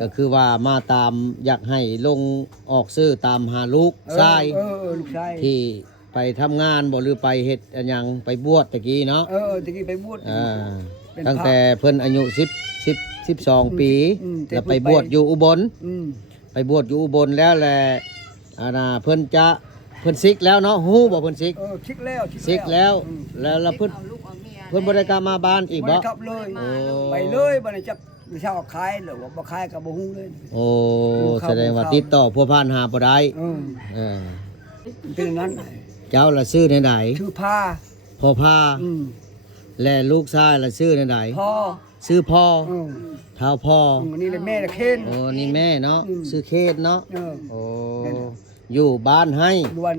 ก็คือว่ามาตามอยากให้ลงออกซื้อตามหาลูกชาย ลูกชาย ที่ไปทำงานบ่หรือไปเฮ็ดอันหยังไปบวชตะกี้เนาะตะกี้ไปบวช ตั้งแต่เพิ่นอายุ12 ปีแล้วไปบวชอยู่อุบลไปบวชอยู่อุบลแล้วแหละเพิ่นซิกแล้วเนาะฮู้บ่เพิ่นซิกซิกแล้วแล้วเพิ่นบ่ได้กลับมาบ้านอีกบ่กลับเลยไปเลยบ่ได้จับเช้าขายหรือว่าบ่ขายก็บ่ฮู้เลยโอ้แสดงว่าติดต่อพัวพันหาบ่ได้เป็นนั้นเจ้าละซื้อในไหนชื่อผ้าพ่อผ้าและลูกชายละซื้อในไหนพ่อซื้อพ่อเท้าพ่อนี่แหละแม่ละเคน โอ้นี่แม่เนาะซื้อเคนเนาะโอ้อยู่บ้านให้บ้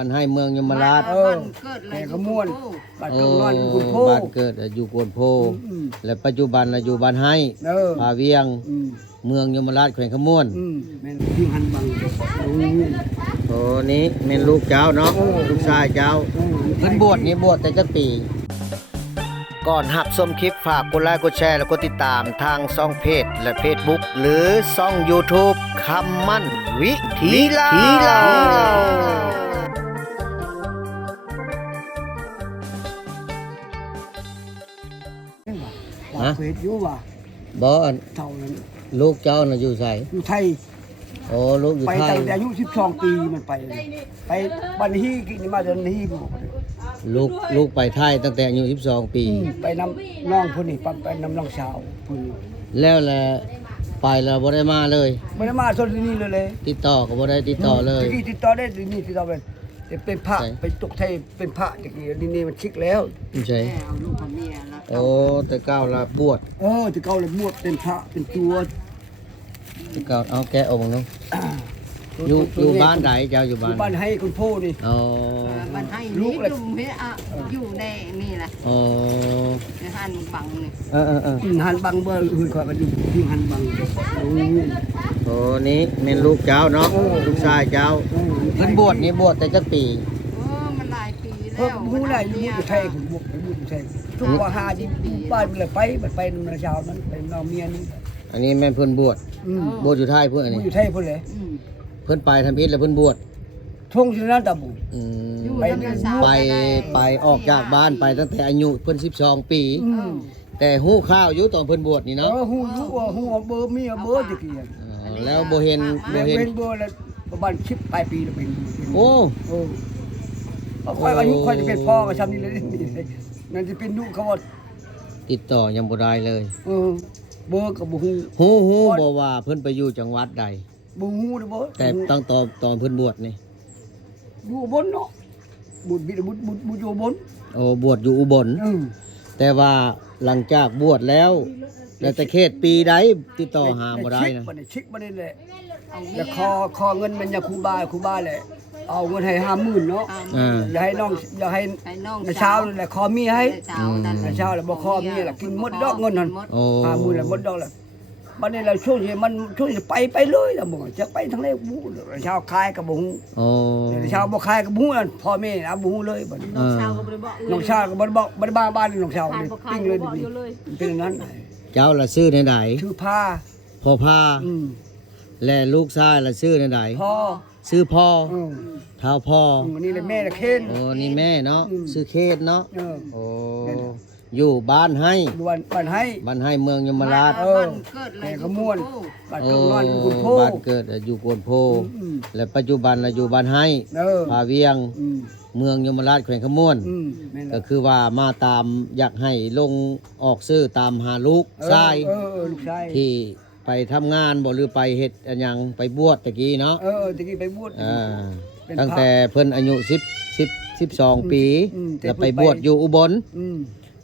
านให้เมืองยมราชบ้านเกิดแม่ขมวนบ้านเกิดอยู่กุนโพบ้านเกิดอยู่กวนโพและปัจจุบันอยู่บ้านให้พาเวียงเมืองยมราชแขวงขมวนแม่นที่หันบังโอ้นี้แม่นลูกเจ้าเนาะลูกชายเจ้าเพิ่นบวชนี่บวชแต่จักปีก่อนหับชมคลิปฝากกดไลค์กดแชร์และกดติดตามทางช่องเพจและ Facebook หรือช่อง YouTube คำมั่นวิถีลาวเฟซอยู่ว่ะบ่เท่านั้นลูกเจ้าน่ะอยู่ไสอยู่ไทยโอ้ลูกอยู่ไทยไปตั้งแต่อายุ12 ปีมันไปบ้านฮีกินมาจนฮีบ่ลูกไปไทยตั้งแต่อายุ12 ปีไปนำน้องพุ่นนี่ไปนำน้องสาวพุ่นแล้วแหละไปแล้วบ่ได้มาเลยบ่ได้มาส่วนนี้เลยติดต่อก็บ่ได้ติดต่อเลยติดต่อได้นี่ติดต่อเป็นพระไปตกไทยเป็นพระตะกี้นี่มันชิกแล้วใช่เอาลูกกับเมียแล้วโอ้แต่เก้าละบวชแต่เก้าละบวชเป็นพระเป็นตัวแต่เก้าเอาแกะออกเนาะอยู่บ้านไหนเจ้าอยู่บ้านให้คุณพ่อนี่อ๋อบ้านให้ลูกเลยอยู่ในนี่แหละอ๋อในหันบังนี่หันบังเบอร์อื่นก่อนมาดูที่หันบังโอ้นี้แม่นลูกเจ้าเนาะลูกชายเจ้าเพิ่นบวชนี่บวชแต่จักปีมันหลายปีแล้วฮู้ได้อยู่ไทยผมบวชไปบวชไทยทุกว่า5ที่บ้านเลยไปนำชาวนั้นไปนำเมียนี่อันนี้แม่นเพิ่นบวชอยู่ไทยเพิ่นอันนี้อยู่ไทยเพิ่นเลยเพิ่นไปทำอิฐแล้วเพิ่นบวชท่งสินั้นตะบุไปออกจากบ้านไปตั้งแต่อายุเพิ่น12 ปีแต่ฮู้ข้าวอยู่ตอนเพิ่นบวชนี่เนาะฮู้อยู่ว่าฮู้เบอร์มีเบอร์ตะกี้แล้วบ่เห็นเบอร์แล้วประมาณ10ปลายปีแล้วเป็นโอ้ค่อยอายุค่อยจะเป็นพ่อก็ซ้ำนี่เลยนั่นสิเป็นลูกเขาว่าติดต่อยังบ่ได้เลยเบอร์ก็บ่ฮู้บ่ว่าเพิ่นไปอยู่จังหวัดใดบ่ฮู้เด้อบ่แต่ตั้งตอนเพิ่นบวชนี่อยู่บนเนาะบุญอยู่บนโอ้บวชอยู่อุบลแต่ว่าหลังจากบวชแล้วแต่เขตปีใดติดต่อหาบ่ได้นะชิกบ่ได้แหละแล้วขอเงินมันอย่าครูบาแหละเอาเงินให้50,000เนาะอย่าให้น้องเช้าแหละขอมีให้เช้าแล้วบ่ขอมีล่ะกินหมดดอกเงินนั่น50,000แล้วหมดดอกแล้วบัดนี้เราช่วงสิไปเลยล่ะบ่จะไปทางไหนบ่เช้าขายก็บ่ฮู้เช้าบ่ขายก็บ่ฮู้พ่อแม่บ่ฮู้เลยบัดน้องเช้าก็บ่ได้บอกน้องเช้าก็บ่ได้บอกบ่ได้บ้านน้องเช้านี่ปิ้งเลยเป็นนั้นเจ้าละซื้อในไหนชื่อผ้าพ่อผ้าและลูกชายละซื้อในไหนพ่อซื้อพ่อเท้าพ่อนี่แหละแม่ละเคน โอ้นี่แม่เนาะซื้อเคนเนาะโอ้อยู่บ้านให้บ้านให้เมืองยมราชบ้านเกิดแม่ขมวนบ้านเกิดอยู่กุนโพบ้านเกิดอยู่กวนโพและปัจจุบันอยู่บ้านให้พาเวียงเมืองยมราชแขวงขมวนก็คือว่ามาตามอยากให้ลงออกซื้อตามหาลูกชายที่ไปทำงานบ่หรือไปเฮ็ดอันหยังไปบวชตะกี้เนาะตะกี้ไปบวชตั้งแต่เพิ่นอายุ12 ปีแล้วไปบวชอยู่อุบล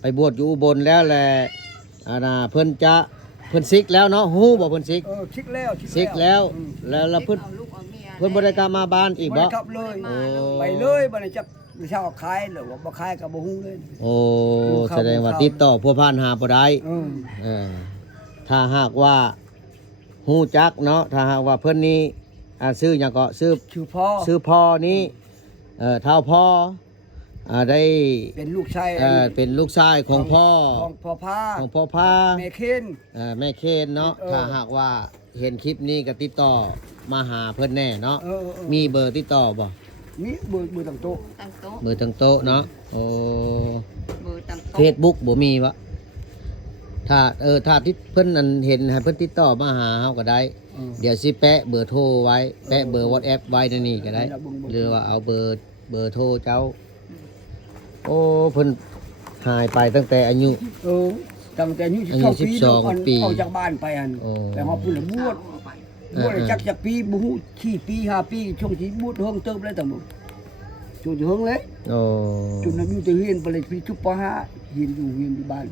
ไปบวชอยู่อุบลแล้วแหละเพิ่นซิกแล้วเนาะฮู้บ่เพิ่นซิกซิกแล้วเพิ่นบ่ได้กลับมาบ้านอีกบ่กลับเลยไปเลยบ่ได้จับเช้าขายหรือว่าบ่ขายก็บ่ฮู้เลยโอ้แสดงว่าติดต่อพัวพันหาบ่ได้ถ้าหากว่าฮู้จักเนาะถ้าหากว่าเพิ่นนี้ซื้อหยังก็ซื้อพ่อนี้เท่าพ่อ ได้ เป็นลูกชาย เป็นลูกชายของพ่อ ของพ่อพา ของพ่อพา แม่เคน แม่เคนเนาะถ้าหากว่าเห็นคลิปนี้ก็ติดต่อมาหาเพิ่นแน่เนาะมีเบอร์ติดต่อบ่ นี่เบอร์ต่างโต๊ะ ตั้งโต๊ะ เบอร์ตั้งโต๊ะเนาะโอ้ เบอร์ตั้งโต๊ะ Facebook บ่มีวะถ้าที่เพิ่นอันเห็นให้เพิ่นติดต่อมาหาเฮาก็ได้ เดี๋ยวสิแปะเบอร์โทรไว้แปะเบอร์ WhatsApp ไว้ในนี้ก็ได้ หรือว่าเอาเบอร์โทรเจ้า โอ้เพิ่นหายไปตั้งแต่อายุ ตั้งแต่อายุ อายุ 12 ปี 12 ออกจากบ้านไปอัน โอ้ แต่ฮอดพุ่นละบวชจักปีบ่ฮู้4ปี5ปีช่วงที่บวชเฮิงเติบแล้วตำบ่ช่วงที่เฮิงเลย โอ้ จนอายุจะเรียนไปเลยปีชุบป.5เรียนอยู่บ้าน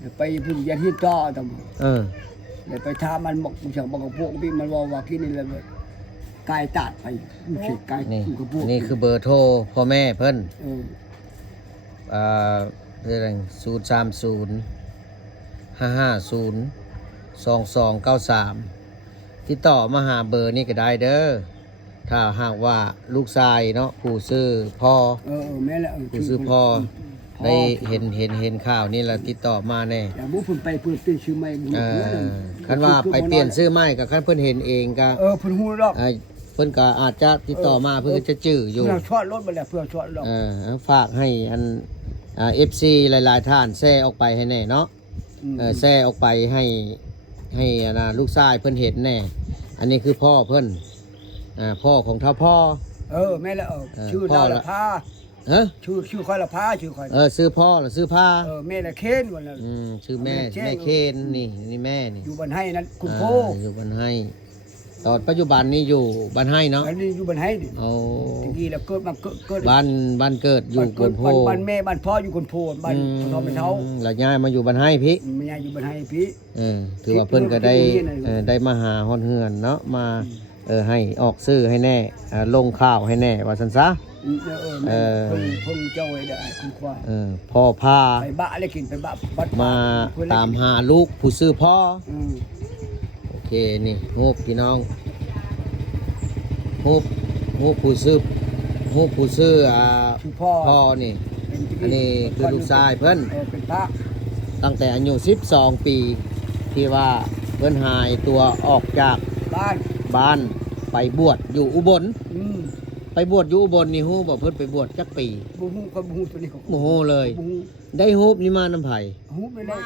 แล้วไปพุ่นเรียนเรียนต่อตำบ่ แล้วไปถามมันบอกผู้ช่างบอกกับพวกพี่มันว่ากินนี่แหละกายตาดไปผู้เสกกาย นี่ กับพวก นี่คือเบอร์โทรพ่อแม่เพิ่น เออ เรื่อง030-550-2293ติดต่อมาหาเบอร์นี้ก็ได้เด้อถ้าหากว่าลูกชายเนาะผู้ซื้อพ่อ แม่ละ ผู้ซื้อพ่อได้เห็นข่าวนี่แหละติดต่อมาแน่ แต่บุเพิ่นไปเพิ่นเปลี่ยนชื่อใหม่บุ คันว่าไปเปลี่ยนซื้อใหม่กับคันเพิ่นเห็นเองก็ เพิ่นฮู้ดอก เพิ่นก็อาจจะติดต่อมาเพิ่นก็จะจื้ออยู่ เพื่อชอดรถไปแล้วเพื่อชอดดอก ฝากให้อันFC หลายๆท่านแชร์ออกไปให้แน่เนาะแชร์ออกไปให้ลูกชายเพิ่นเห็นแน่อันนี้คือพ่อเพิ่นพ่อของเท่าพ่อ แม่ละชื่อดาวละพาชื่อค่อยละพาชื่อค่อย ซื้อพ่อหรือซื้อผ้า แม่ละเคนว่าแล้ว ชื่อแม่เคนนี่แม่นี่ อยู่บ้านให้นั้นคุณโพ อยู่บ้านให้ตอนปัจจุบันนี้อยู่บ้านให้เนาะ อันนี้อยู่บ้านให้ดิ เอา ทีนี้แล้วเกิดมาเกิด บ้านเกิดอยู่บนโพ บ้านแม่บ้านพ่ออยู่คนโพบ้านพ่อเป็นเท้า แล้วย้ายมาอยู่บ้านให้พี่ ไม่ยายอยู่บ้านให้พี่ ถือว่าเพิ่นก็ได้มาหาฮอดเฮือนเนาะมาให้ออกซื้อให้แน่ลงข้าวให้แน่ว่าซั่นซะ เพิ่งเจ้าไว้ได้คุณควาย พ่อพา ไปบ้าเลยกินไปบ้าบัด มาตามหาลูกผู้ซื้อพ่อโอเคนี่ฮูบพี่น้องฮูบผู้ซื้อพ่อนี่อันนี้คือลูกชายเพิ่น เป็นพระ ตั้งแต่อายุ12 ปีที่ว่าเพิ่นหายตัวออกจาก บ้าน ไปบวชอยู่อุบลไปบวชอยู่อุบลนี่ฮู้บ่เพิ่นไปบวชจักปี บูฮูก็บูฮูตัวนี้เขา โมโหเลยได้ฮูบนี่มาน้ำไผ ฮูไปเลย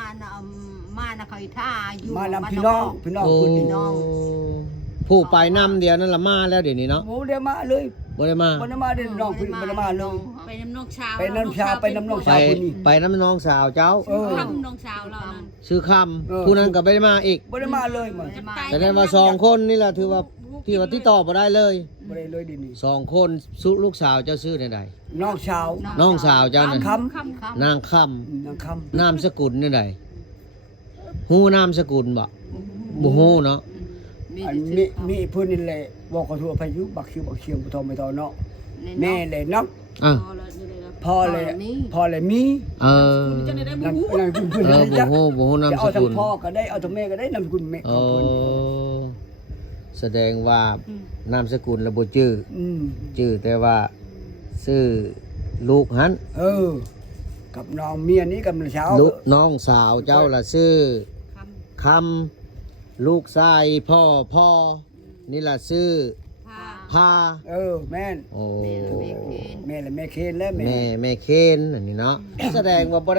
มานะคอยท่าอยู่ มานำพี่น้องคนนี้ ผู้ไปนำเดียวนั่นละมาแล้วเดี๋ยวนี้เนาะ โอ้เดี๋ยวมาเลย บ่ได้มา บ่ได้มาเดี๋ยวน้องเพิ่นบ่ได้มาเลย ไปน้ำนกชาว ไปน้ำชาไปน้ำน้อง ไป ชาวคนนี้ ไปน้ำน้องสาวเจ้า ทำนกชาวเรานั่น ชื่อคำผู้นั้นก็ไม่ได้มาอีก บ่ได้มาเลยมัน แสดงว่า2 คนนี่แหละถือว่าที่ว่าติดต่อบ่ได้เลย บ่ได้เลยดินี่ 2 คนสุลูกสาวเจ้าชื่อใด น้องชาว ๆน้องสาวเจ้านั่น ค นางค ำน้องค ำนามสกุลนี่ใดฮู้นามสกุลบ่ฮู้เนาะ ำอันมีเพิ่นนี่แหละบอกขอโทษพายุบักคิวบักเชียงบ่ทอไม่ทอเนาะแม่เลยนักพ่อเลยมีนั่นเพิ่น บ่ฮู้นาม จะ ส เอาทั้ กุ ง ล พ่อก็ได้เอาทั้งแม่ก็ได้นามสกุลแม่ของเพิ่น แสดงว่านามสกุลระบบจื่อแต่ว่าซื้อลูกหัน กับน้องเมียนี้กับเช้า ลูกน้องสาวเจ้าละซื้อคำลูกชายพ่อนี่ละซื้อพา แม่น โอ้ แม่และแม่เคนและแม่ แม่เคนอันนี้เนาะ แสดงว่าบ่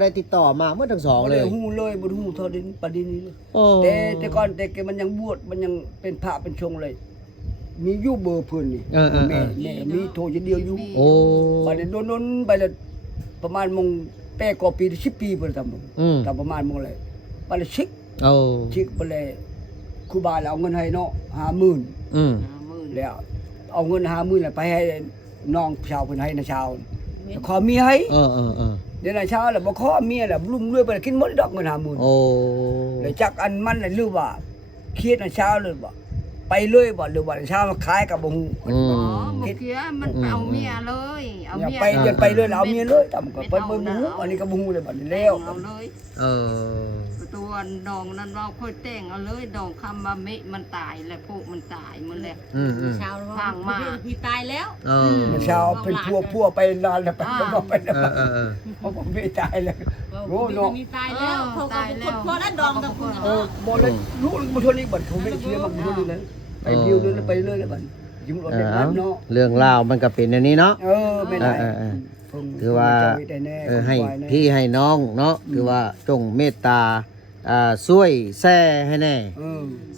ได้ติดต่อมาเมื่อทั้งสอง บ่ เล ได้ ย ฮู้เลยบ่ฮู้เท่าดินปานนี้เลย โอ้ แต่ก่อนแต่มันยังบวชมันยังเป็นพระเป็นชงเลย มีอยู่เบอร์เพิ่นนี่แม่มีโทรอย่างเดียวอยู่ โอ้ บัดนี้โดนไปแล้วประมาณมงแปกว่าปี10 ปีเพิ่นทำประมาณมงเลยบัดนี้ชิกไปเลยครูบาแล้วเอาเงินให้เนาะ50,000แล้วเอาเงิน50,000แล้วไปให้น้องชาวเพิ่นให้นะชาวขอเมียให้เดี๋ยวนะชาวแล้วบ่ขอเมียแล้วลุ่มรวยไปกินหมดดอกเงิน50,000 โอ้ แล้วจักอันมันน่ะลือว่าเครียดนะชาวเลยบ่ไป ไปเลยบ่หรือว่าเช้ามาขายกับบ่ฮู้ อื อ๋อ ม เมื่อกี้มันไปเอาเมียเลยเอา อย่า เมีย ไปอย่าไปเลยเอาเมียเลยตำก็ไปบ่ฮู้อันนี้ก็บ่ฮู้เลยบัดนี้แล้ว เอาเลย เออ ตัวดองนั้นเราค่อยแต่งเอาเลยดองคำว่าเมะมันตายแล้วพวกมันตายหมันแล้ว อืม เช้าพี่ตายแล้ว เออ เช้าเป็นพัวไปนานแล้วไปบ่ไป เออเออเออ เพราะผมไม่ตายแล้วโอ้ พี่ เนาะ มีตายแล้วเขาก็คนพอแล้วดองกับคุณ บ่เลยรู้บ่ทนอีกบัดเขาไม่เชื่อมันบ่ทนเลยไปเดียวเลยไปเลยแล้วบัดยิ้มรถได้เนาะ เรื่องราวมันก็เป็นอย่างนี้เนาะ ไม่ได้ ถือว่าให้พี่ให้น้องเนาะถือว่าจงเมตตาช่วยแซ่ให้แน่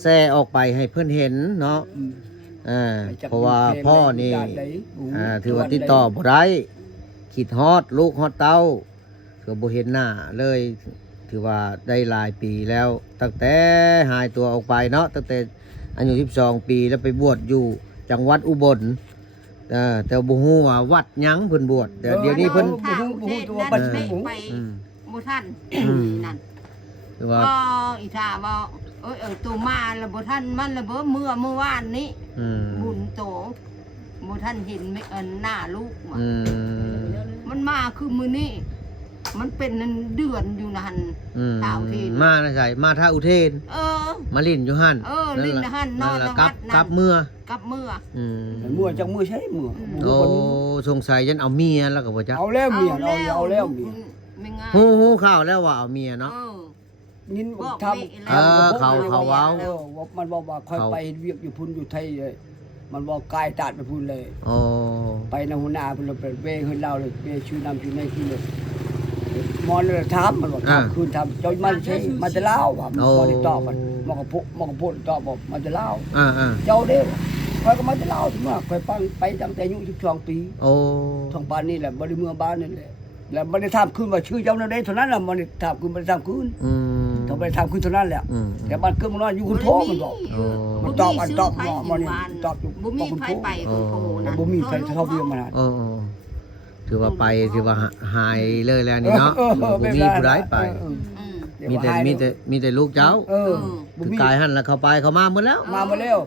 แซ่ออกไปให้เพื่อนเห็นเนาะเพราะว่าพ่อนี่ถือว่าติดต่อบ่ได้คิดฮอดลูกฮอดเต้าก็บ่เห็นหน้าเลยถือว่าได้หลายปีแล้วตั้งแต่หายตัวออกไปเนาะตั้งแต่อายุ12 ปีแล้วไปบวชอยู่จังหวัดอุบลแต่บ่ฮู้ว่าวัดหยังเพิ่นบวชแต่เดี๋ยวนี้เพิ่น บ่ฮู้ตัวบัดนี้ไปบ่ทันนั่น คือว่า อีท่าว่าตัวมาแล้วบ่ทันมันแล้วบ่เมื่อวานนี้บุญโตบ่ทันเห็นหน้าลูกมันมาคือมื้อนี้มันเป็นเดือนอยู่นั่นท่าอุเทนมานะใช่มาท่าอุเทนมาลิ้นอยู่หั่น ลิ้นหั่นนอนวัดนั่น กลับเมื่อ มั่วจังมือใช่มือ โอ้สงสัยยันเอาเมียแล้วก็บ่จัก เอาแล้วเมียเอาแล้วเมีย ฮู้ข่าวแล้วว่าเอาเมียเนาะ ยินทำมันบอกว่าค่อยไปเวียกอยู่พุ่นอยู่ไทยเลยมันบอกกายตัดไปพุ่นเลยไปในหัวหน้าพุ่นไปเวขึ้นเราเลยเวชื่อนำชื่อในขึ้นเลยมอนเลยถามมันบอกคืนทำเจ้ามันใช่มันจะเล่าว่ามันตอบมันกระพุ้ตอบบอกมันจะเล่าเจ้าเด้คอยก็มันจะเล่าถึงว่าคอยปังไปตั้งแต่อายุ12 ปีทางบ้านนี่แหละบริเมืองบ้านนี่แหละแล้วมันได้ทำคืนว่าชื่อเจ้าได้เท่านั้นแหละมันได้ทำคืนมันได้ทำคืนต้องไปทำคืนเท่านั้นแหละแต่บ้านเกิดมันนอนอยู่คุณโทมันบอกมันตอบมันนี่ตอบอยู่ บ่มีไผไปคุณโทนะ บ่มีใครเข้าเวียงมาถือว่าไปถือว่าหายเลยแล้วนี่เนาะบ่มีผู้ใดไปมีแต่ลูกเจ้าคือกายหั่นแล้วเข้าไปเข้ามาหมดแล้วมาแล้ว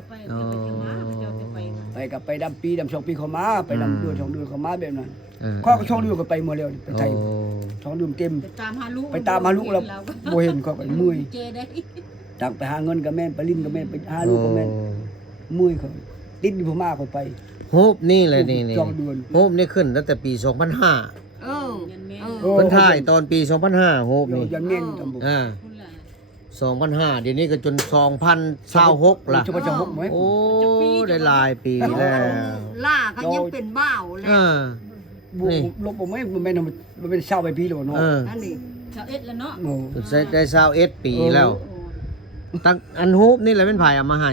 ไปกับไปดำปีดำ2 ปีเข้ามาไปดำเดือน2 เดือนเข้ามาแบบนั้นข้อก็ช่องเดือนก็ไปหมดแล้วไปไทย2 เดือนเต็มไปตามหาลูกแล้วบ่เห็นก็ไปมื้อยตั้งไปหาเงินกับแม่ไปลิ้นกับแม่ไปหาลูกกับแม่มื้อยเขาติดอยู่พม่าก็ไปโฮบนี่เลยนี่โฮบนี่ขึ้นตั้งแต่ปี 2005เพิ่นถ่ายตอนปี 2005โฮบนี่ยันเม่น2005เดี๋ยวนี้ก็จน2026ล่ะโอ้ได้หลายปีแล้วล่าก็ยังเป็นบ้าวแล้วลบบ่ไม่มันเป็นเศร้าไปปีแล้วเนาะนั่นนี่21แล้วเนาะได้21ปีแล้วตั้งอันโฮบนี่แหละเป็นไผเอามาให้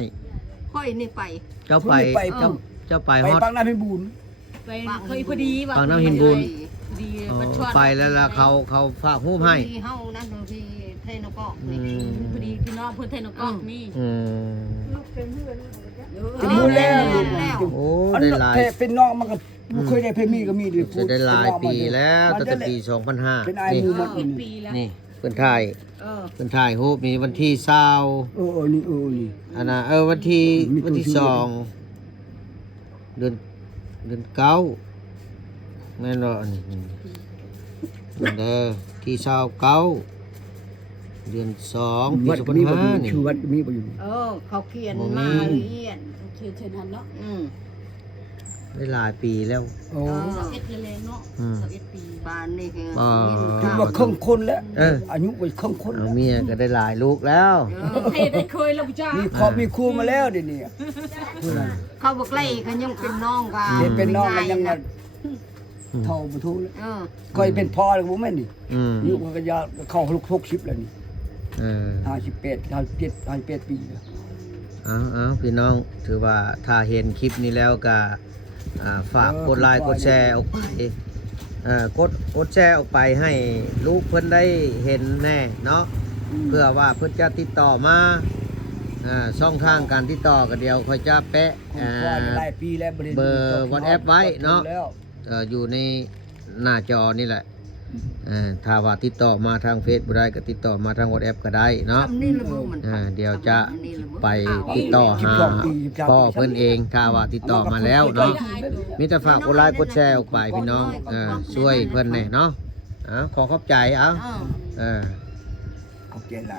ค่อยนี่ไปเจ้าไปฮอดปังน้ำพิบูลไปเคยพอดีว่า ปังน้ำพิบูลไปแล้วล่ะเขาฝากฮู้ให้เฮานั่นที่เทนกอกนี่พอดีพี่น้องเพิ่นเทนกอกนี่จะมูแล้วโอ้ได้หลายเป็นน้องมันก็เคยได้เพมีก็มีดิพูดได้หลายปีแล้วตั้งแต่ปี2005เป็นไอ้มือหมดนี่เพิ่นถ่ายรูปนี่วันที่20นี่อันน่ะวันที่2เดือน9แม่นบ่นี่เด้อที่29เดือน2ปี2005นี่ชื่อวัดมีบ่อยู่เขาเขียนมาเรียนเชิญหันเนาะได้หลายปีแล้ว21เลยเนาะ21ปีบ้านนี่คือว่าครึ่งคนแล้วอายุไปครึ่งคนเมียก็ได้หลายลูกแล้วได้เคยแล้วจ้ามีครูมาแล้วเดี๋ยวนี้เขาบอกไล่เขายังเป็นน้องกันเป็นน้องกันยังเท่าบ่ทูแล้วเคยเป็นพ่อแล้วบ่แม่นนี่อยู่ก็ยาเข้า60แล้วนี่58ปีแล้วพี่น้องถือว่าถ้าเห็นคลิปนี้แล้วก็ฝากกดไลค์กดแชร์ออกไปกดแชร์ออกไปให้ลูกเพิ่นได้เห็นแน่เนาะเพื่อว่าเพิ่นจะติดต่อมาช่องทางการติดต่อก็เดียวค่อยจะแปะเบอร์ WhatsApp ไว้เนาะอยู่ในหน้าจอนี่แหละ ถ้าว่าติดต่อมาทางเฟซบ่ได้ก็ติดต่อมาทาง WhatsApp ก็ได้เนาะ ทำนี่ละบ่มัน เดี๋ยวจะไปติดต่อหาพ่อเพิ่นเองถ้าว่าติดต่อมาแล้วเนาะมีแต่ฝากกดไลค์กดแชร์ออกไปพี่น้องช่วยเพิ่นแหน่เนาะขอขอบใจเออ เออ โอเคละ